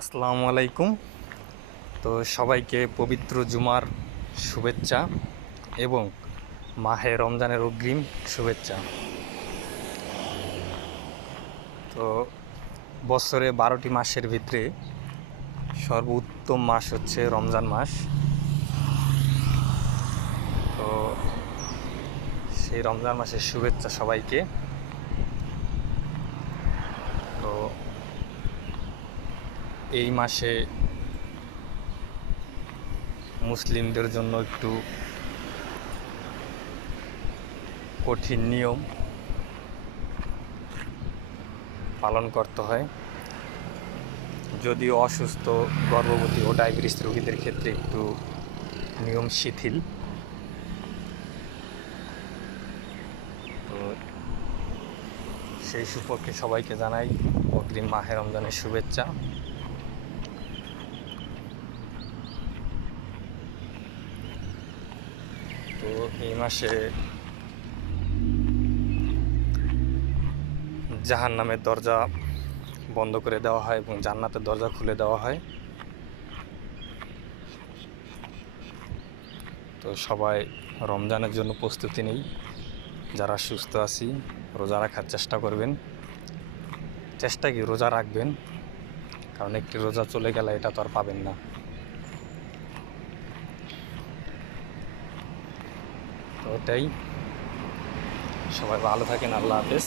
আসসালামু আলাইকুম। তো সবাইকে পবিত্র জুমার শুভেচ্ছা এবং মাহে রমজানের অগ্রিম শুভেচ্ছা। তো বছরে 12টি মাসের ভিতরে সর্বোত্তম মাস হচ্ছে রমজান মাস। তো সেই রমজান মাসের শুভেচ্ছা সবাইকে। তো এই মাসে মুসলিমদের জন্য একটু কঠিন নিয়ম পালন করতে হয়, যদিও অসুস্থ, গর্ভবতী ও ডায়াবেটিস রোগীদের ক্ষেত্রে একটু নিয়ম শিথিল। তো সেই সুপক্ষে সবাইকে জানাই অগ্রিম মাহে রমজানের শুভেচ্ছা। তো এই মাসে জাহান্নামের দরজা বন্ধ করে দেওয়া হয় এবং জান্নাতের দরজা খুলে দেওয়া হয়। তো সবাই রমজানের জন্য প্রস্তুতি নেই। যারা সুস্থ আছি রোজা রাখার চেষ্টা করবেন, চেষ্টা কি রোজা রাখবেন, কারণ একটি রোজা চলে গেলে এটা তো আর পাবেন না। তো এটাই, সবাই ভালো থাকেন। আল্লাহ হাফেজ।